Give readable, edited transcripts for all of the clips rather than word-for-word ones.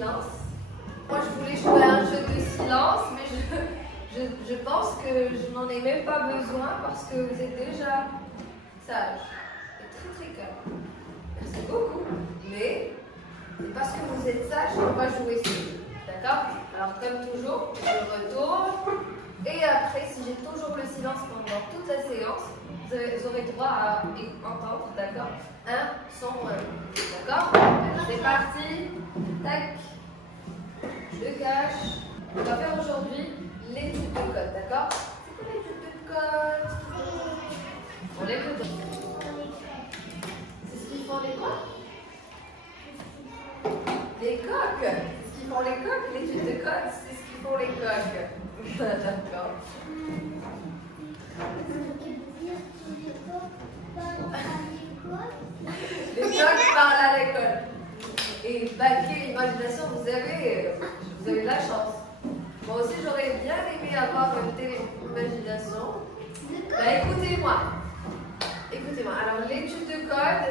silence. Moi, je voulais jouer à un jeu de silence, mais je pense que je n'en ai même pas besoin parce que vous êtes déjà sage et très calme. Merci beaucoup. Mais c'est parce que vous êtes sage qu'on va jouer ce jeu. D'accord? Alors, comme toujours, je retourne. Et après, si j'ai toujours le silence pendant toute la séance, vous aurez droit à entendre, d'accord, un son. D'accord? C'est parti. Tac. Je le cache. On va faire aujourd'hui l'étude de code, d'accord? C'est quoi l'étude de code? On l'écoute. C'est ce qu'ils font les quoi? Les coqs. C'est ce qu'ils font les coqs. L'étude de code, c'est ce qu'ils font les coqs. D'accord. Les coqs parlent à l'école. Et bah, quelle imagination vous avez de la chance. Moi aussi, j'aurais bien aimé avoir une telle imagination. Bah, écoutez-moi. Écoutez-moi. Alors, l'étude de code,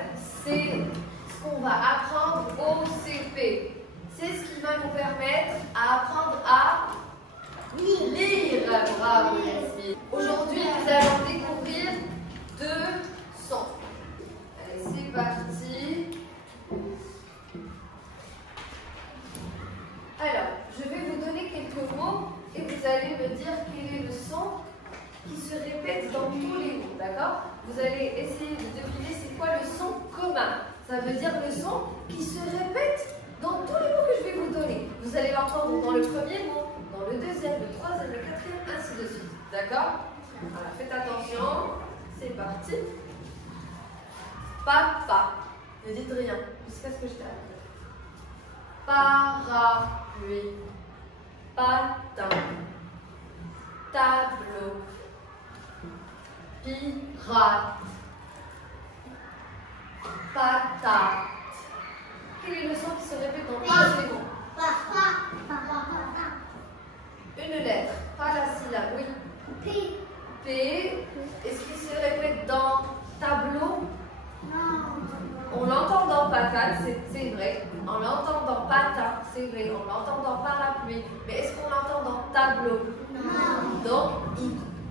c'est ce qu'on va apprendre au CP. C'est ce qui va nous permettre d'apprendre à lire. Bravo, Yasmine. Aujourd'hui, nous allons découvrir 2 sons. Allez, c'est parti. Alors, je vais vous donner quelques mots et vous allez me dire quel est le son qui se répète dans tous les mots, d'accord? Vous allez essayer de deviner c'est quoi le son commun. Ça veut dire le son qui se répète dans tous les mots que je vais vous donner. Vous allez l'entendre dans le premier mot, dans le deuxième, le troisième, le quatrième, ainsi de suite. D'accord? Alors, faites attention. C'est parti. Papa. Ne dites rien jusqu'à ce que je t'arrête. Parapluie, patin, tableau, pirate, patate. Quel est le son qui se répète dans tous les mots? Une lettre, pas la syllabe, oui. P. Est-ce qu'il se répète dans tableau? On l'entend dans patate, c'est vrai. On l'entend dans patin, c'est vrai. On l'entend dans parapluie. Mais est-ce qu'on l'entend dans tableau? Non. Donc,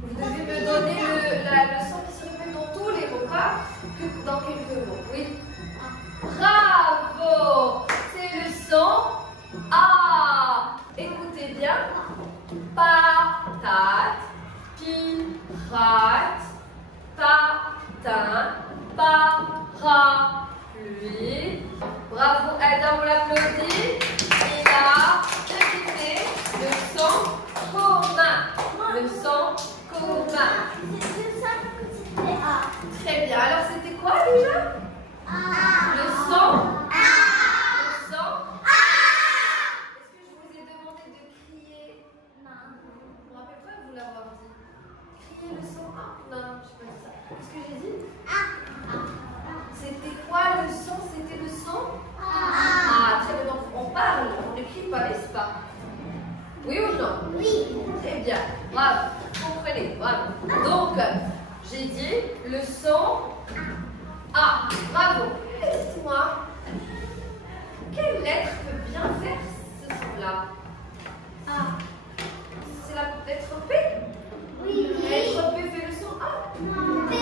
vous devez me donner le son qui se répète dans tous les mots, pas que dans quelques mots. Oui. Bravo! C'est le son A. Écoutez bien. Patate, pirate, patin, parapluie. Bravo, Adam, on l'applaudit. Il a deviné le son commun. Le son commun. Très bien. Alors, c'était quoi déjà? Le son Le son Est-ce que je vous ai demandé de crier? Non. Je me rappelle pas de vous l'avoir dit. Crier le son A? Non, je sais pas ça. Qu'est-ce que j'ai dit? C'était quoi le son? C'était le son Ah, très bien. Donc, on parle, on ne crie pas, n'est-ce pas? Oui ou non? Oui. Très bien. Bravo. Comprenez. Bravo. Donc, j'ai dit le son A. Bravo. Dites-moi, quelle lettre peut bien faire ce son-là? C'est la lettre P? Oui. La lettre P fait le son A? Non. P.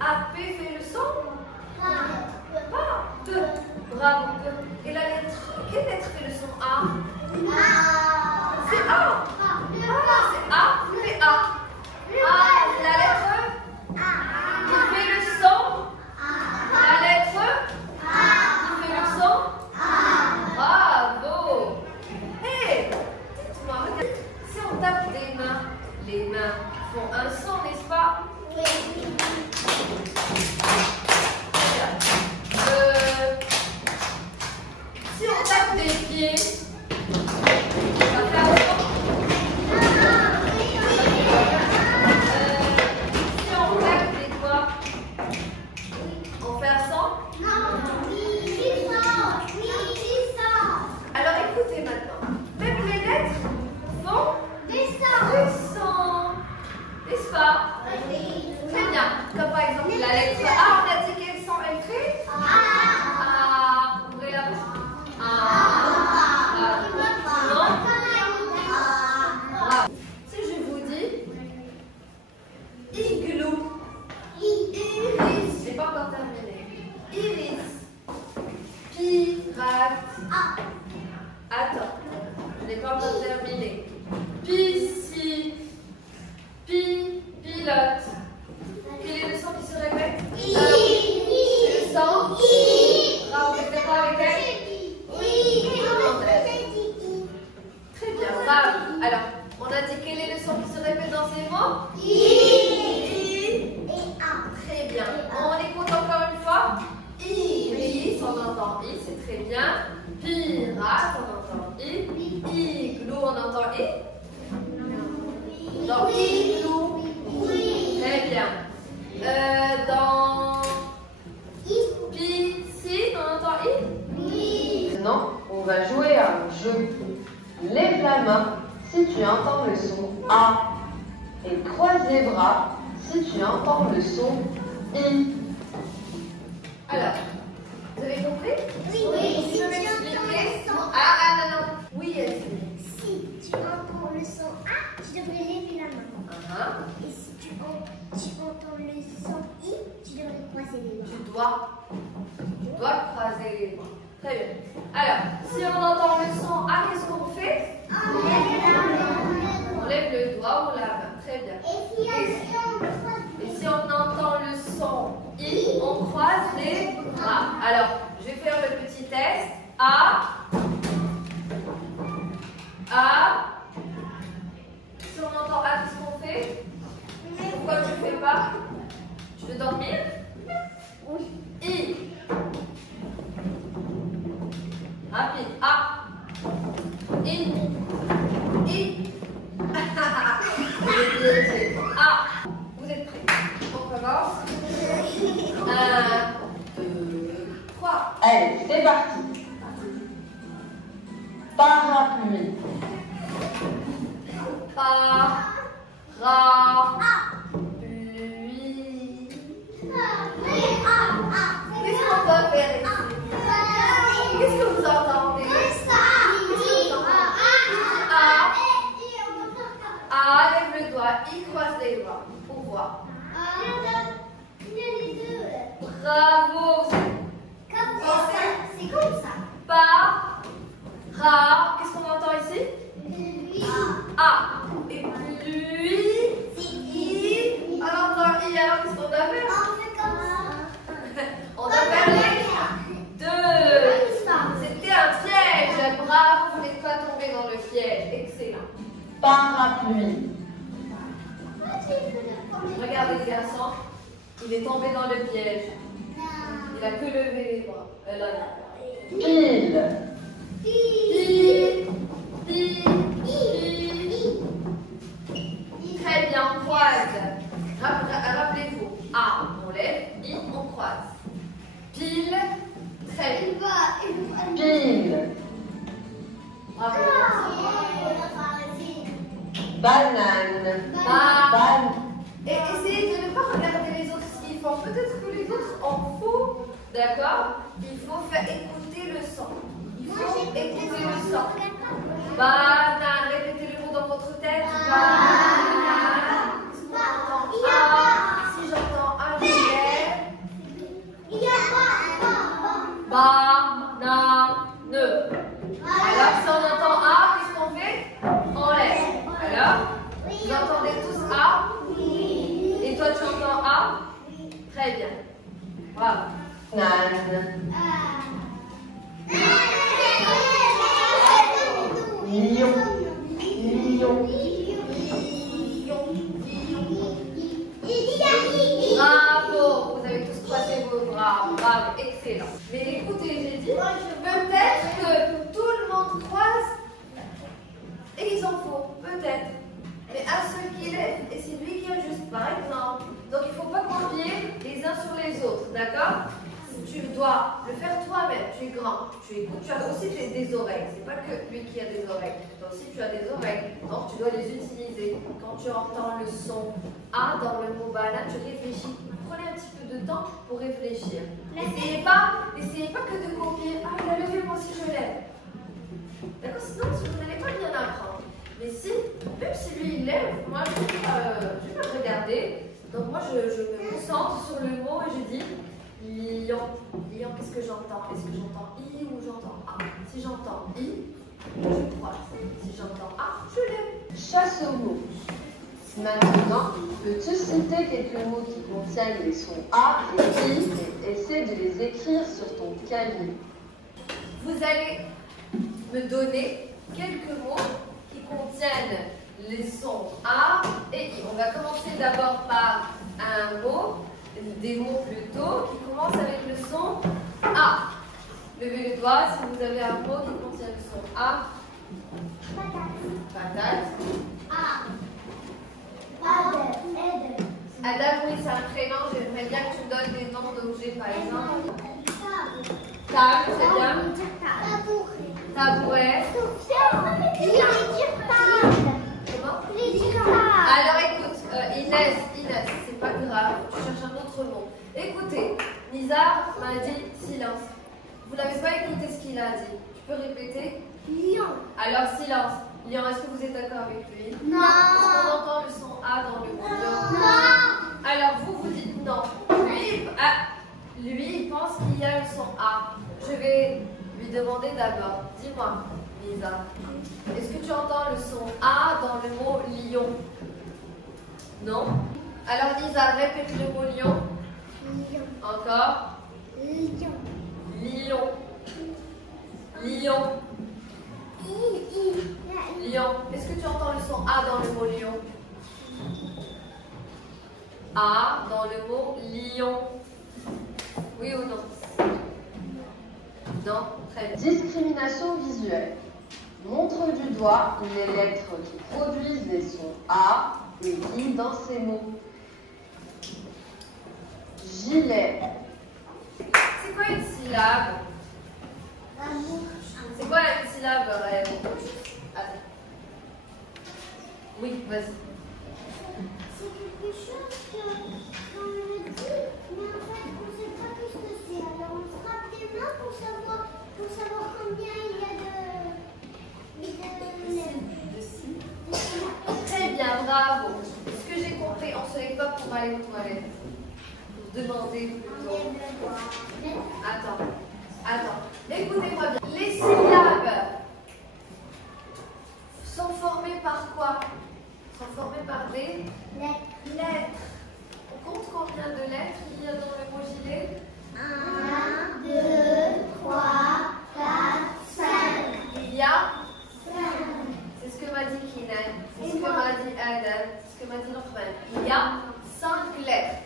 A, P fait le son? Pas. P. Bravo. Et la lettre, quelle lettre fait le son A? C'est A. C'est A. C'est A. C'est la lettre qui fait le son. La lettre qui fait le son. Bravo. Hé, dites-moi, regardez, si on tape des mains, les mains font un son, n'est-ce pas? Oui. Si on tape des pieds, ça fait un son. Si on tape des doigts, on fait un son? Alors écoutez maintenant, même les lettres font des sons, n'est-ce pas? Très bien. Comme par exemple la lettre A, on a dit quel son elle fait? A. Ouvrez la bouche. A. Pirate. Attends, je n'ai pas encore terminé. Piscine. Pilote. Quel est le son qui se répète? Le son. Bravo, vous êtes d'accord avec elle? Très bien, bravo. Alors, on a dit quel est le son qui se répète dans ces mots? I. Très bien. On écoute encore une fois. Iris, on entend I, c'est très bien. Pirate, on entend I. Igloo, on entend I. Dans igloo. Très bien. Dans piscine, on entend I. Maintenant, on va jouer à un jeu. Lève la main si tu entends le son A. Et croise les bras si tu entends le son I. Alors, vous avez compris? Oui. Tu peux m'expliquer? Non. Oui, Yasmine. Si tu entends le son A, tu devrais lever la main. Et si tu entends le son I, tu devrais croiser les bras. Tu dois croiser les bras. Très bien. Alors, si on entend le son A, qu'est-ce qu'on fait? On lève le doigt ou la main. Très bien. Et si on entend le son I, on croise les bras. Alors, je vais faire le petit test. A. Si on entend A, qu'est-ce qu'on fait? Pourquoi tu ne fais pas? Tu veux dormir? Oui. I. Rapide. A. I. A. Vous êtes prêts? On commence. 1, 2, 3. Allez, c'est parti. Parapluie. Pluie. Qu'est-ce qu'on va faire ici? Qu'est-ce que vous entendez? A, lève le doigt, I, croise les bras pour voir. Bravo. C'est comme ça. Qu'est-ce qu'on entend ici? A. Et pluie. I. On entend I, alors qu'est-ce qu'on doit faire? On doit faire les deux. C'était un piège. Bravo, vous n'êtes pas tombé dans le piège. Excellent. Parapluie. Regardez ce garçon. Il est tombé dans le piège. Il a que levé les bras. Pile. Très bien, on croise. Rappelez-vous. A, on lève. I, on croise. Pile. Très bien. Pile. Bravo. Banane. Et essayez de ne pas regarder les autres ce qu'ils font. Peut-être que les autres en font. D'accord? Il faut faire écouter le son. Il faut écouter le son. Banane. Répétez le mot dans votre tête. Banane. Si j'entends A, je lève. Banane. Alors, si on entend A, qu'est-ce qu'on fait? On lève. Alors, vous entendez tous A? Et toi, tu entends A? Très bien. Bravo. Banane. Lion. Bravo. Vous avez tous croisé vos bras. Bravo. Excellent. Mais écoutez, j'ai dit, peut-être que tout le monde croise et ils en font. Peut-être. Mais un seul qui lève et c'est lui qui ajuste, par exemple. Donc il ne faut pas copier les uns sur les autres, d'accord? Tu dois le faire toi-même, tu es grand, tu écoutes, tu as aussi des oreilles. C'est pas que lui qui a des oreilles, toi aussi tu as des oreilles, donc tu dois les utiliser. Quand tu entends le son A dans le mot banane, tu réfléchis. Prenez un petit peu de temps pour réfléchir. N'essayez pas que de copier. Ah, il a levé, moi aussi je lève. D'accord? Sinon, vous n'allez pas bien apprendre. Mais si, même si lui il lève, moi je vais pas le regarder. Donc moi je me concentre sur le mot et je dis lion. Lion, qu'est-ce que j'entends? Est-ce que j'entends I ou Si j'entends I, je croise. Si j'entends A, je lève. Chasse aux mots. Maintenant, peux-tu citer quelques mots qui contiennent les sons A et I et essaie de les écrire sur ton cahier? Vous allez me donner quelques mots qui contiennent les sons A et I. On va commencer d'abord par un mot, des mots plutôt, qui commencent avec le son A. Levez le doigt si vous avez un mot qui contient le son A. Patate. A. Adam, oui, c'est un prénom. J'aimerais bien que tu me donnes des noms d'objets, par exemple. Table, c'est bien. Tabouret. Comment? Alors écoute, Inès, c'est pas grave, tu cherches un autre mot. Écoutez, Nizar m'a dit silence. Vous n'avez pas écouté ce qu'il a dit. Tu peux répéter? Lion. Alors silence. Lion, est-ce que vous êtes d'accord avec lui? Non. Est-ce qu'on entend le son A dans le mot lion? Non. Alors vous dites non. Lui, il pense qu'il y a le son A. Je vais lui demander d'abord. Dis-moi, Lisa, est-ce que tu entends le son A dans le mot lion? Non? Alors Lisa, répète le mot lion. Lion. Encore. Lion. Lion. Lion. Lion. Est-ce que tu entends le son A dans le mot lion? A dans le mot lion. Oui ou non? Non? Très bien. Discrimination visuelle. Montre du doigt les lettres qui produisent les sons A et I dans ces mots. Gilet. C'est quoi une syllabe? C'est quoi une syllabe, Rêve? Attends. Oui, vas-y. C'est quelque chose qu'on me dit, mais en fait, on ne sait pas ce que c'est. Alors, on frappe des mains pour savoir combien il y a de Très bien, bravo. Ce que j'ai compris, on ne se lève pas pour aller aux toilettes. Pour demander plutôt. Attends. Écoutez-moi bien. Les syllabes sont formées par quoi? Sont formées par des lettres. On compte combien de lettres il y a dans le mot gilet? 1, 2, 3, 4, 5. Il y a 5. C'est ce que m'a dit Kinan. C'est ce que m'a dit Adam. C'est ce que m'a dit Norman. Il y a 5 lettres.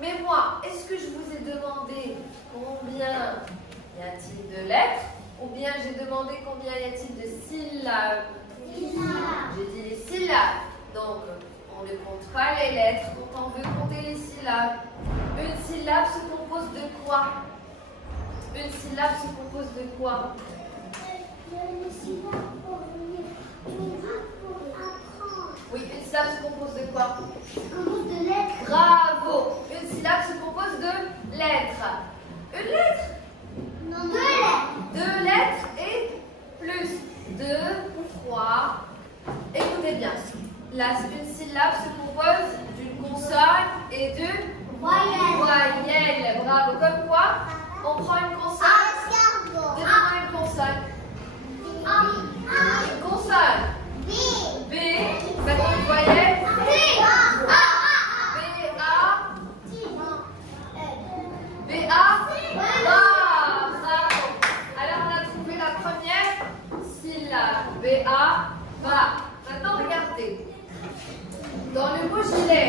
Mais moi, est-ce que je vous ai demandé combien y a-t-il de lettres? Ou bien j'ai demandé combien y a-t-il de syllabes? J'ai dit les syllabes. Donc, on ne compte pas les lettres quand on veut compter les syllabes. Une syllabe se compose de quoi? Une syllabe se compose de quoi? Le syllabe pour apprendre. Oui, une syllabe se compose de quoi? Ça compose de lettres. Bravo! Une syllabe se compose de lettres. Une lettre? Non, 2 lettres. 2 lettres et plus 2, 3. Écoutez bien. Une syllabe se compose d'une consonne et d'une voyelle. Bravo. Comme quoi, on prend une consonne. Donne-moi une consonne. Une consonne. B. Maintenant une voyelle. B-A. Bravo. Alors on a trouvé la première syllabe. B-A. Va. Maintenant regardez. Dans le mot gilet,